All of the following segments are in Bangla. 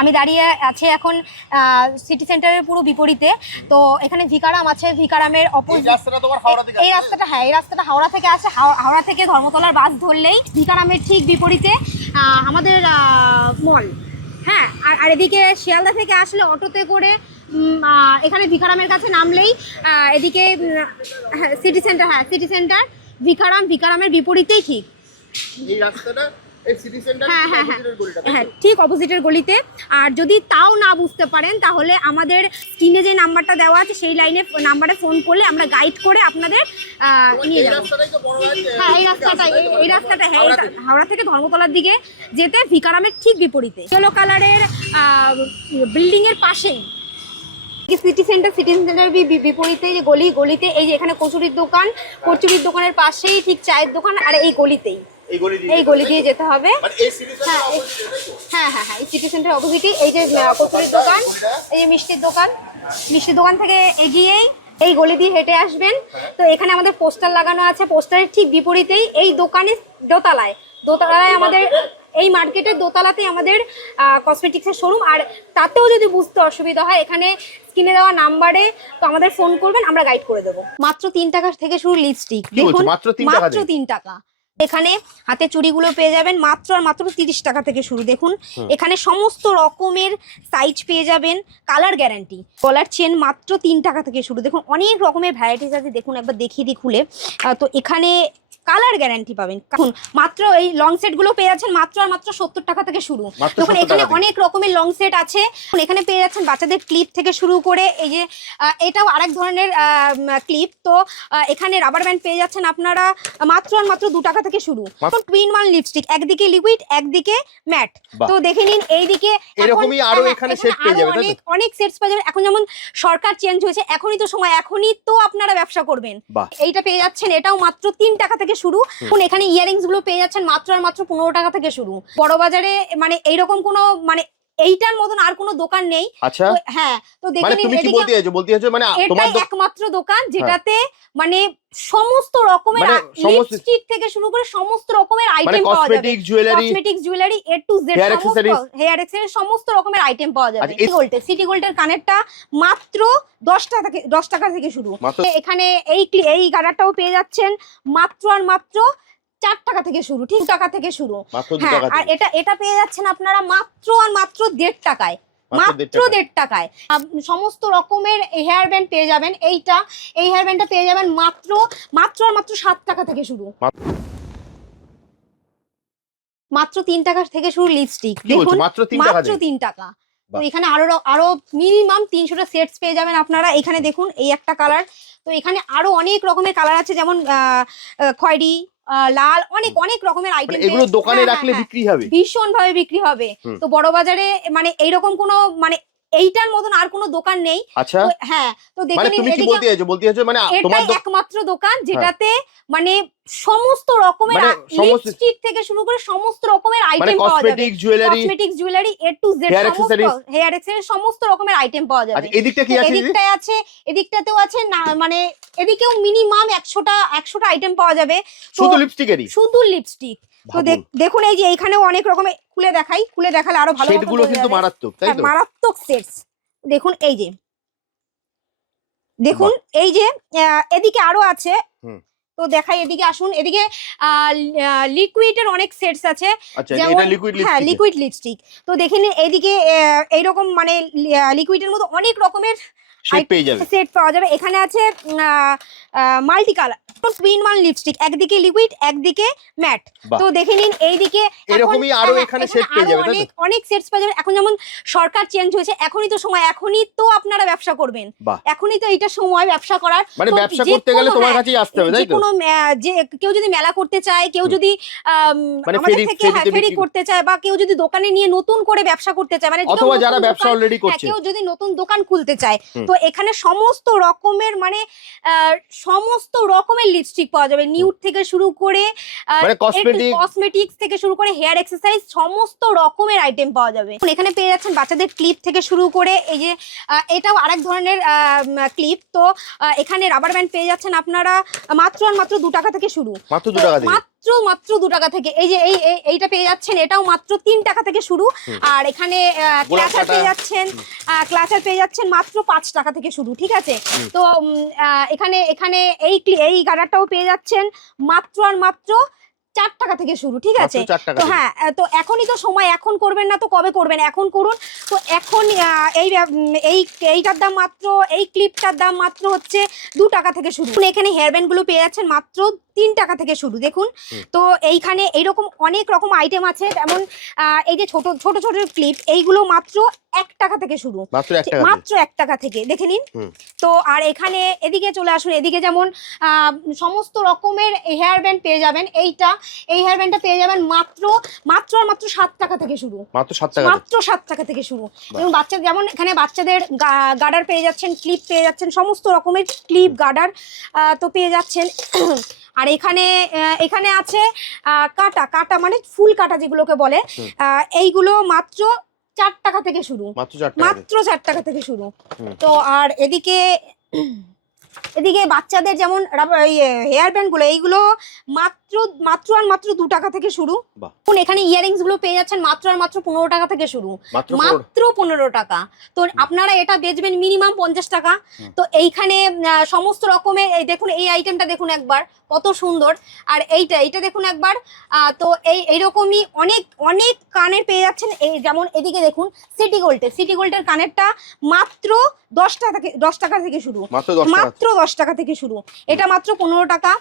আমি দাঁড়িয়ে আছি এখন সিটি সেন্টারের পুরো বিপরীতে। তো এখানে ভিকারাম আছে, ভিকারামের অপোজিট এই রাস্তাটা, হ্যাঁ এই রাস্তাটা হাওড়া থেকে আসে। হাওড়া থেকে ধর্মতলার বাস ধরলেই ভিকারামের ঠিক বিপরীতে আমাদের মল। হ্যাঁ, আর এদিকে শিয়ালদা থেকে আসলে অটোতে করে এখানে ভিকারামের কাছে নামলেই এদিকে সিটি সেন্টার, হ্যাঁ সিটি সেন্টার ভিকারামের বিপরীতেই ঠিক এই রাস্তাটা ঠিক অপোজিটের গলিতে। আর যদি তাও না বুঝতে পারেন তাহলে আমাদের স্ক্রিনে যে নাম্বারটা দেওয়া আছে সেই নাম্বারে ফোন করলে আমরা গাইড করে আপনাদের নিয়ে যাবো। হ্যাঁ এই রাস্তাটা হ্যাঁ হাওড়া থেকে ধর্মতলার দিকে যেতে ভিকারামের ঠিক বিপরীতে ইয়েলো কালারের বিল্ডিং এর পাশেই সিটি সেন্টার বিপরীতে যে গলিতে এই যে এখানে কচুরির দোকানের পাশেই ঠিক চায়ের দোকান। আর এই গলিতেই এই গলি দিয়ে যেতে হবে। হ্যাঁ এই সিটি সেন্টার অপোজিটই এই যে কচুরির দোকান, এই যে মিষ্টির দোকান থেকে এগিয়েই এই গলি দিয়ে হেঁটে আসবেন। তো এখানে আমাদের পোস্টার লাগানো আছে, পোস্টারের ঠিক বিপরীতেই এই দোকানের দোতলায় আমাদের এই মার্কেটের দোতলাতেই আমাদের কসমেটিক্সের শোরুম। আর তাতেও যদি বুঝতে অসুবিধা হয় এখানে স্ক্রিনে দেওয়া নাম্বারে তো আমাদের ফোন করবেন, আমরা গাইড করে দেবো। মাত্র 3 টাকা থেকে শুরু লিপস্টিক, দেখুন মাত্র 3 টাকা। এখানে হাতে চুড়িগুলো পেয়ে যাবেন মাত্র 30 টাকা থেকে শুরু। দেখুন এখানে সমস্ত রকমের সাইজ পেয়ে যাবেন, কালার গ্যারান্টি। গলার চেন মাত্র 3 টাকা থেকে শুরু। দেখুন অনেক রকমের ভ্যারাইটিস আছে, দেখুন একবার দেখিয়ে দিই খুলে। তো এখানে কালার গ্যারান্টি পাবেন। দেখুন মাত্র এই লং সেটগুলো পেয়ে যাচ্ছেন মাত্র 70 টাকা থেকে শুরু। দেখুন এখানে অনেক রকমের লং সেট আছে। এখানে পেয়ে যাচ্ছেন বাচ্চাদের ক্লিপ থেকে শুরু করে এই যে এটাও আরেক ধরনের ক্লিপ। তো এখানে রাবার ব্যান্ড পেয়ে যাচ্ছেন আপনারা মাত্র 2 টাকা থেকে শুরু। টুইন ওয়ান লিপস্টিক, একদিকে লিকুইড একদিকে ম্যাট। তো দেখে নিন এইদিকে এরকমই আরো এখানে সেট পেয়ে যাবেন, অনেক সেটস পেয়ে যাবেন। এখন যেমন সরকার চেঞ্জ হয়েছে, এখনই তো সময়, এখনই তো আপনারা ব্যবসা করবেন। এইটা পেয়ে যাচ্ছেন, এটাও মাত্র 3 টাকা থেকে শুরু। এখানে ইয়ারিংস গুলো পেয়ে যাচ্ছেন মাত্র 15 টাকা থেকে শুরু। বড় বাজারে মানে এইরকম কোনো মানে এইটার মতন আর কোনো দোকান নেই। আচ্ছা হ্যাঁ, তো দেখুন মানে তুমি কি বলতে চাইছো মানে তোমার একমাত্র দোকান যেটাতে মানে সমস্ত রকমের লিপস্টিক থেকে শুরু করে সমস্ত রকমের আইটেম পাওয়া যাবে, cosmetics jewellery A to Z, সমস্ত হেয়ার অ্যাক্সেসরিজ সমস্ত রকমের আইটেম পাওয়া যাবে। সিটি গোল্ডের কানেরটা মাত্র 10 টাকা থেকে শুরু। এখানে এই গাড়াটাও পেয়ে যাচ্ছেন মাত্র 4 টাকা থেকে শুরু, ঠিক টাকা থেকে শুরু। হ্যাঁ, আর এটা পেয়ে যাচ্ছেন আপনারা মাত্র 1.5 টাকায়, মাত্র 1.5 টাকায়। সমস্ত রকমের হেয়ার ব্যান্ড পেয়ে যাবেন। এই হেয়ার ব্যান্ডটা পেয়ে যাবেন মাত্র 7 টাকা থেকে শুরু। মাত্র 3 টাকা থেকে শুরু লিপস্টিক, দেখুন মাত্র 3 টাকা। তো এখানে আরো মিনিমাম 300টা সেটস পেয়ে যাবেন আপনারা। এখানে দেখুন এই একটা কালার। তো এখানে আরো অনেক রকমের কালার আছে, যেমন খয়েরি, লাল, অনেক রকমের আইটেম। এগুলো দোকানে রাখলে বিক্রি হবে, ভীষণ ভাবে বিক্রি হবে। তো বড় বাজারে মানে এইরকম কোনো মানে এইটার মতন আর কোনো দোকান নেই। আচ্ছা হ্যাঁ, তো দেখে নিন তুমি কি বলতে চাইছো মানে তোমার একমাত্র দোকান যেটাতে মানে সমস্ত রকমের লিপস্টিক থেকে শুরু করে সমস্ত রকমের আইটেম পাওয়া যাবে, cosmetics jewellery A to Z, সমস্ত হেয়ার অ্যাক্সেসরিজ সমস্ত রকমের আইটেম পাওয়া যাবে। আচ্ছা এদিকটা কি আছে? এদিকটায় আছে, এদিকটাতেও আছে না, মানে এদিকেও মিনিমাম 100টা আইটেম পাওয়া যাবে শুধু লিপস্টিকেরই, শুধু লিপস্টিক। তো দেখুন এই যে এইখানেও অনেক রকমের, খুলে দেখালে আরো ভালো। সেটগুলো কিন্তু মারাত্মক, তাই তো? মারাত্মক সেটস। দেখুন এই যে দেখুন এই যে এদিকে আরো আছে। তো দেখাই, এদিকে আসুন। এদিকে লিকুইডের অনেক সেটস আছে, যেমন হ্যাঁ লিকুইড লিপস্টিক। তো দেখে নিন এইদিকে এইরকম মানে লিকুইডের মতো অনেক রকমের সেট পাওয়া যাবে। এখানে আছে multi colour twin one lipstick, একদিকে লিকুইড একদিকে ম্যাট। তো দেখে নিন এইদিকে এরকমই আরো এখানে সেট পেয়ে যাবেন, অনেক সেটস পাওয়া যাবে। এখন যেমন সরকার চেঞ্জ হয়েছে, এখনই তো সময়, এখনই তো আপনারা ব্যবসা করবেন, এখনই তো এটা সময় ব্যবসা করার। মানে ব্যবসা করতে গেলে তোমার কাছেই আসতে হবে, তাই তো? কোনো যে কেউ যদি মেলা করতে চায়, কেউ যদি আমাদের থেকে ফেরি করতে চায়, বা কেউ যদি দোকানে নিয়ে নতুন করে ব্যবসা করতে চায়, মানে অথবা যারা ব্যবসা অলরেডি করছে, কেউ যদি নতুন দোকান খুলতে চায়, তো এখানে সমস্ত রকমের মানে সমস্ত রকমের লিপস্টিক পাওয়া যাবে, নিউড থেকে শুরু করে কসমেটিক্স থেকে শুরু করে হেয়ার অ্যাক্সেসরিজ সমস্ত রকমের আইটেম পাওয়া যাবে। এখানে পেয়ে যাচ্ছেন বাচ্চাদের ক্লিপ থেকে শুরু করে এই যে এটাও আরেক ধরনের ক্লিপ। তো এখানে রাবার ব্যান্ড পেয়ে যাচ্ছেন আপনারা মাত্র 2 টাকা থেকে শুরু। মাত্র 2 টাকা থেকে। মাত্র 2 টাকা থেকে। এই যে এইটা পেয়ে যাচ্ছেন, এটাও মাত্র 3 টাকা থেকে শুরু। আর এখানে ক্লাচার পেয়ে যাচ্ছেন মাত্র 5 টাকা থেকে শুরু, ঠিক আছে? তো এখানে এই গার্ডারটাও পেয়ে যাচ্ছেন মাত্র আর মাত্র 4 টাকা থেকে শুরু, ঠিক আছে? তো হ্যাঁ, তো এখনই তো সময়, এখন করবেন না তো কবে করবেন? এখন করুন। তো এখন এইটার দাম মাত্র, এই ক্লিপটার দাম মাত্র হচ্ছে 2 টাকা থেকে শুরু। এখানে হেয়ার ব্যান্ড গুলো পেয়ে যাচ্ছেন মাত্র 3 টাকা থেকে শুরু, দেখুন। তো এইখানে এইরকম অনেক রকম আইটেম আছে, যেমন এই যে ছোট ছোট ছোট ক্লিপ, এইগুলো মাত্র 1 টাকা থেকে শুরু, মাত্র 1 টাকা থেকে, দেখে নিন। তো আর এখানে এদিকে চলে আসুন, এদিকে যেমন সমস্ত রকমের হেয়ার ব্যান্ড পেয়ে যাবেন। এই হেয়ার ব্যান্ডটা পেয়ে যাবেন মাত্র আর মাত্র 7 টাকা থেকে শুরু, মাত্র 7 টাকা থেকে শুরু। এবং যেমন এখানে বাচ্চাদের গার্ডার পেয়ে যাচ্ছেন, ক্লিপ পেয়ে যাচ্ছেন, সমস্ত রকমের ক্লিপ গার্ডার তো পেয়ে যাচ্ছেন। আর এখানে আছে কাটা মানে ফুল কাটা যেগুলোকে বলে, এইগুলো মাত্র 4 টাকা থেকে শুরু, মাত্র 4 টাকা থেকে শুরু। তো আর এদিকে বাচ্চাদের যেমন হেয়ার ব্যান্ড গুলো, এইগুলো মাত্র আর মাত্র 2 টাকা থেকে শুরু। এখানে ইয়ারিংস গুলো পেয়ে যাচ্ছেন মাত্র আর মাত্র 15 টাকা থেকে শুরু, মাত্র 15 টাকা। তো আপনারা এটা বেচবেন মিনিমাম 50 টাকা। তো এইখানে সমস্ত রকমের, এই দেখুন এই আইটেমটা দেখুন একবার কত সুন্দর। আর এইটা দেখুন একবার। তো এইরকমই অনেক কানের পেয়ে যাচ্ছেন। এই যেমন এদিকে দেখুন সিটি গোল্ডের কানেরটা মাত্র 10 টাকা থেকে শুরু, মাত্র 10 টাকা থেকে শুরু। এটা মাত্র 15 টাকা।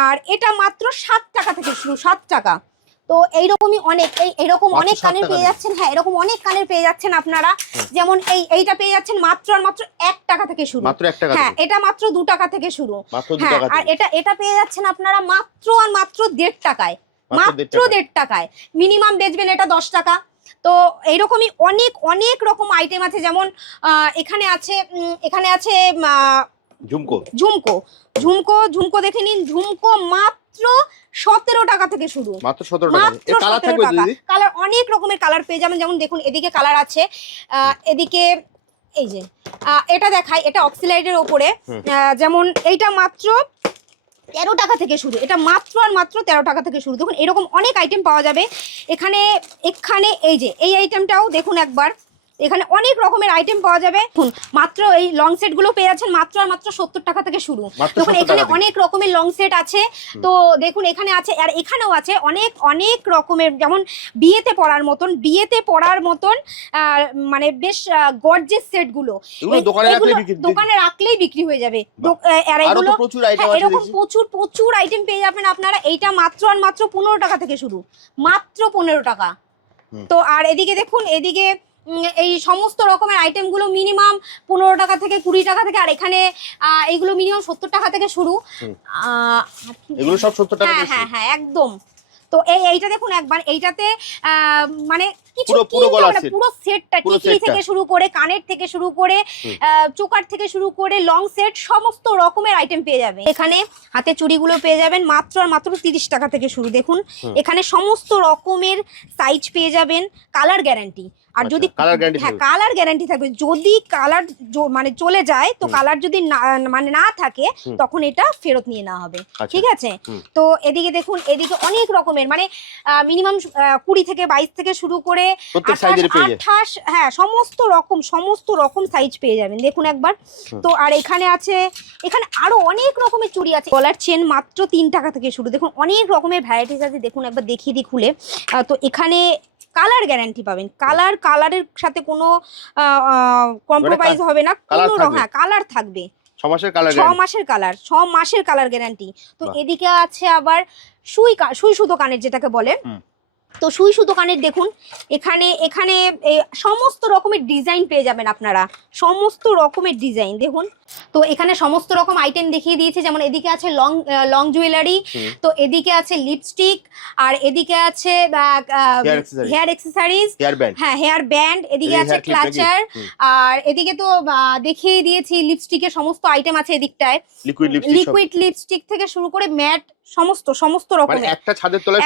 আর এটা মাত্র 7 টাকা থেকে শুরু, 7 টাকা। তো এইরকমই এইরকম অনেক কানের পেয়ে যাচ্ছেন। হ্যাঁ, এরকম অনেক কানের পেয়ে যাচ্ছেন আপনারা। যেমন এইটা পেয়ে যাচ্ছেন মাত্র আর মাত্র 1 টাকা থেকে শুরু। হ্যাঁ, এটা মাত্র 2 টাকা থেকে শুরু। হ্যাঁ, আর এটা পেয়ে যাচ্ছেন আপনারা মাত্র আর মাত্র 1.5 টাকায়, মাত্র 1.5 টাকায়। মিনিমাম বেচবেন এটা 10 টাকা। তো এইরকমই অনেক রকম আইটেম আছে। যেমন এখানে আছে ঝুমকো দেখে নিন। ঝুমকো মাত্র 17 টাকা থেকে শুরু, মাত্র 17 টাকা। কালার অনেক রকমের কালার পেয়ে যাবেন। যেমন দেখুন এদিকে কালার আছে, এদিকে এই যে এটা দেখাই, এটা অক্সিলাইডের ওপরে। যেমন এইটা মাত্র 13 টাকা থেকে শুরু, এটা মাত্র আর মাত্র 13 টাকা থেকে শুরু। দেখুন এরকম অনেক আইটেম পাওয়া যাবে এখানে। এই যে এই আইটেমটাও দেখুন একবার, এখানে অনেক রকমের আইটেম পাওয়া যাবে। মাত্র এই লং সেট গুলো পেয়ে যাচ্ছেন মাত্র আর মাত্র 70 টাকা থেকে শুরু। দেখুন এখানে অনেক রকমের লং সেট আছে। তো দেখুন এখানে আছে, আর এখানেও আছে অনেক রকমের, যেমন বিয়েতে পরার মতন মানে বেশ গর্জিয়াস সেট গুলো দোকানে রাখলেই বিক্রি হয়ে যাবে। আর এগুলো এরকম প্রচুর আইটেম পেয়ে যাবেন আপনারা। এইটা মাত্র আর মাত্র 15 টাকা থেকে শুরু, মাত্র 15 টাকা। তো আর এদিকে দেখুন, এদিকে এই সমস্ত রকমের আইটেম গুলো মিনিমাম 15 টাকা থেকে 20 টাকা থেকে। আর এখানে এইগুলো মিনিমাম 70 টাকা থেকে শুরু। এগুলো সব 70 টাকা থেকে। হ্যাঁ একদম। তো এইটা দেখুন একবার, এইটাতে মানে পুরো সেটটা, টিকলি থেকে শুরু করে, কানের থেকে শুরু করে, চোকার থেকে শুরু করে, লং সেট, সমস্ত রকমের আইটেম পেয়ে যাবে। এখানে হাতে চুড়িগুলো পেয়ে যাবেন মাত্র আর মাত্র 30 টাকা থেকে শুরু। দেখুন এখানে সমস্ত রকমের সাইজ পেয়ে যাবেন, কালার গ্যারান্টি। আর যদি কালার গ্যারান্টি থাকবে, যদি কালার মানে চলে যায়, তো কালার যদি না থাকে তখন এটা ফেরত নিয়ে নেওয়া হবে, ঠিক আছে? তো এদিকে দেখুন, এদিকে অনেক রকমের মানে মিনিমাম 20 থেকে 22 থেকে শুরু করে 28, হ্যাঁ সমস্ত রকম সাইজ পেয়ে যাবেন। দেখুন একবার। তো আর এখানে আরো অনেক রকমের চুড়ি আছে। গলার চেন মাত্র 3 টাকা থেকে শুরু। দেখুন অনেক রকমের ভ্যারাইটিস আছে। দেখুন একবার দেখিয়ে দিই খুলে। তো এখানে কালার গ্যারান্টি পাবেন, কালারের সাথে কোনো কম্প্রোমাইজ হবে না, হ্যাঁ কালার থাকবে। 6 মাসের কালার গ্যারান্টি। তো এদিকে আছে আবার সুই সুতো কানের যেটাকে বলে। তো সুই সুতো কানের দেখুন এখানে সমস্ত রকমের ডিজাইন পেয়ে যাবেন আপনারা, সমস্ত রকমের ডিজাইন দেখুন। তো এখানে সমস্ত রকম আইটেম দেখিয়ে দিয়েছে। যেমন এদিকে আছে লং জুয়েলারি, তো এদিকে আছে লিপস্টিক, আর এদিকে আছে হেয়ার অ্যাক্সেসরিজ, হ্যাঁ হেয়ার ব্যান্ড, এদিকে আছে ক্লাচার, আর এদিকে তো দেখিয়ে দিয়েছি লিপস্টিকের সমস্ত আইটেম আছে এদিকটায়। লিকুইড লিপস্টিক থেকে শুরু করে ম্যাট, সমস্ত রকম একটা ছাদের তলায়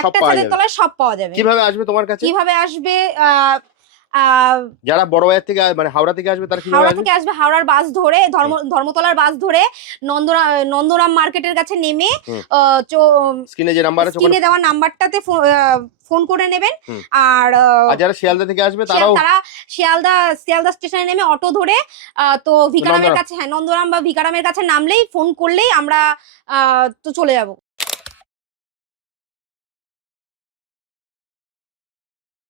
সব পাওয়া যাবে। কিভাবে আসবে তোমার কাছে? কিভাবে আসবে? যারা বড় বাজার থেকে মানে হাওড়া থেকে আসবে তারা কিভাবে হাওড়া আসবে? থেকে আসবে, হাওড়ার বাস ধরে ধর্মতলার বাস ধরে নন্দরাম মার্কেটের কাছে নেমে স্ক্রিনে যে নাম্বার আছে স্ক্রিনে দেওয়া নাম্বারটাতে ফোন করে নেবেন। আর যারা শিয়ালদা থেকে আসবে তারা শিয়ালদা স্টেশনে নেমে অটো ধরে তো ভিকারামের কাছে, হ্যাঁ নন্দরাম বা ভিকারামের কাছে নামলেই, ফোন করলেই আমরা তো চলে যাব।